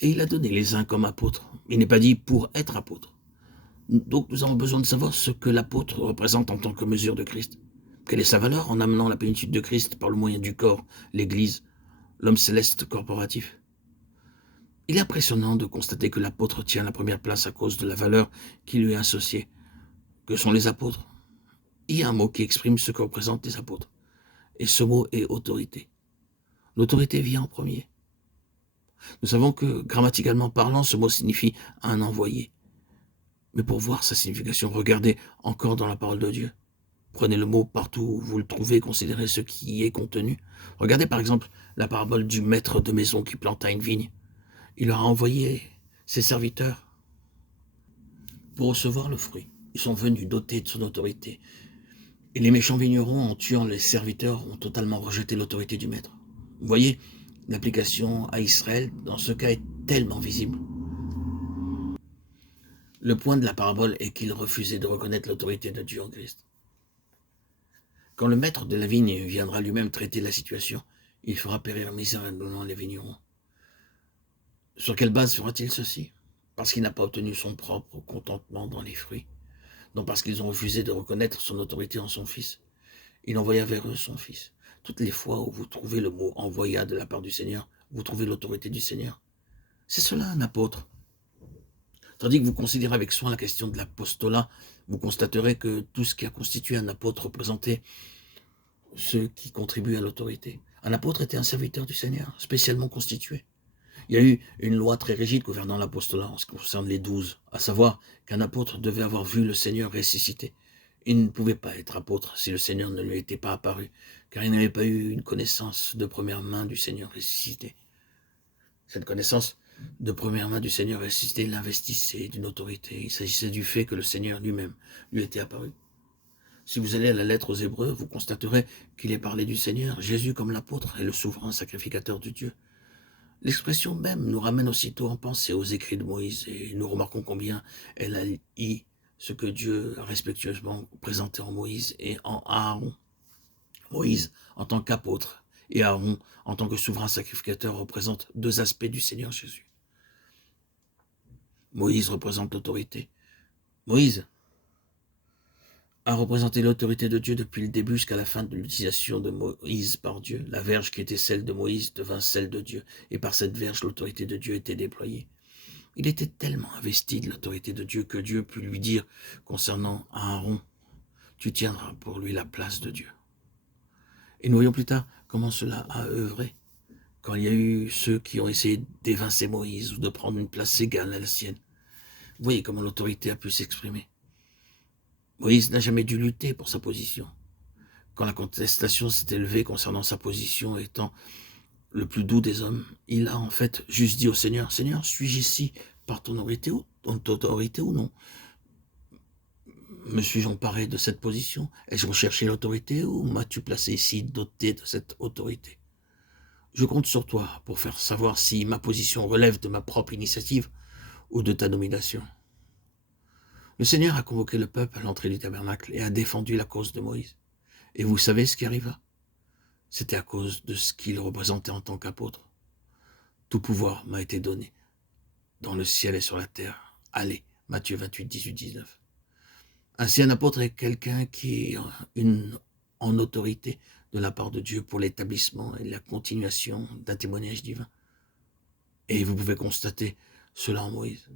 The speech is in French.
Et il a donné les uns comme apôtres. Il n'est pas dit pour être apôtre. Donc nous avons besoin de savoir ce que l'apôtre représente en tant que mesure de Christ. Quelle est sa valeur en amenant la plénitude de Christ par le moyen du corps, l'Église, l'homme céleste corporatif. Il est impressionnant de constater que l'apôtre tient la première place à cause de la valeur qui lui est associée. Que sont les apôtres? Il y a un mot qui exprime ce que représentent les apôtres. Et ce mot est autorité. L'autorité vient en premier. Nous savons que, grammaticalement parlant, ce mot signifie un envoyé. Mais pour voir sa signification, regardez encore dans la parole de Dieu. Prenez le mot partout où vous le trouvez, considérez ce qui y est contenu. Regardez par exemple la parabole du maître de maison qui planta une vigne. Il leur a envoyé ses serviteurs pour recevoir le fruit. Ils sont venus dotés de son autorité. Et les méchants vignerons, en tuant les serviteurs, ont totalement rejeté l'autorité du maître. Vous voyez, l'application à Israël, dans ce cas, est tellement visible. Le point de la parabole est qu'il refusait de reconnaître l'autorité de Dieu en Christ. Quand le maître de la vigne viendra lui-même traiter la situation, il fera périr misérablement les vignerons. Sur quelle base fera-t-il ceci? Parce qu'il n'a pas obtenu son propre contentement dans les fruits. Non parce qu'ils ont refusé de reconnaître son autorité en son Fils. Il envoya vers eux son Fils. Toutes les fois où vous trouvez le mot « envoya » de la part du Seigneur, vous trouvez l'autorité du Seigneur. C'est cela un apôtre. Tandis que vous considérez avec soin la question de l'apostolat, vous constaterez que tout ce qui a constitué un apôtre représentait ceux qui contribuent à l'autorité. Un apôtre était un serviteur du Seigneur, spécialement constitué. Il y a eu une loi très rigide gouvernant l'apostolat en ce qui concerne les 12, à savoir qu'un apôtre devait avoir vu le Seigneur ressuscité. Il ne pouvait pas être apôtre si le Seigneur ne lui était pas apparu, car il n'avait pas eu une connaissance de première main du Seigneur ressuscité. Cette connaissance de première main du Seigneur ressuscité l'investissait d'une autorité. Il s'agissait du fait que le Seigneur lui-même lui était apparu. Si vous allez à la lettre aux Hébreux, vous constaterez qu'il est parlé du Seigneur, Jésus comme l'apôtre et le souverain sacrificateur de Dieu. L'expression même nous ramène aussitôt en pensée aux écrits de Moïse et nous remarquons combien elle allie ce que Dieu a respectueusement présenté en Moïse et en Aaron. Moïse, en tant qu'apôtre, et Aaron, en tant que souverain sacrificateur, représentent deux aspects du Seigneur Jésus. Moïse représente l'autorité. Moïse a représenté l'autorité de Dieu depuis le début jusqu'à la fin de l'utilisation de Moïse par Dieu. La verge qui était celle de Moïse devint celle de Dieu, et par cette verge, l'autorité de Dieu était déployée. Il était tellement investi de l'autorité de Dieu que Dieu put lui dire concernant Aaron, tu tiendras pour lui la place de Dieu. Et nous voyons plus tard comment cela a œuvré, quand il y a eu ceux qui ont essayé d'évincer Moïse ou de prendre une place égale à la sienne. Vous voyez comment l'autorité a pu s'exprimer. Moïse n'a jamais dû lutter pour sa position. Quand la contestation s'est élevée concernant sa position étant le plus doux des hommes, il a en fait juste dit au Seigneur, « Seigneur, suis-je ici par ton autorité ou non? Me suis-je emparé de cette position? Ai-je recherché l'autorité ou m'as-tu placé ici doté de cette autorité? Je compte sur toi pour faire savoir si ma position relève de ma propre initiative ou de ta nomination. » Le Seigneur a convoqué le peuple à l'entrée du tabernacle et a défendu la cause de Moïse. Et vous savez ce qui arriva? C'était à cause de ce qu'il représentait en tant qu'apôtre. Tout pouvoir m'a été donné dans le ciel et sur la terre. Allez, Matthieu 28, 18, 19. Ainsi, un apôtre est quelqu'un qui est en autorité de la part de Dieu pour l'établissement et la continuation d'un témoignage divin. Et vous pouvez constater cela en Moïse.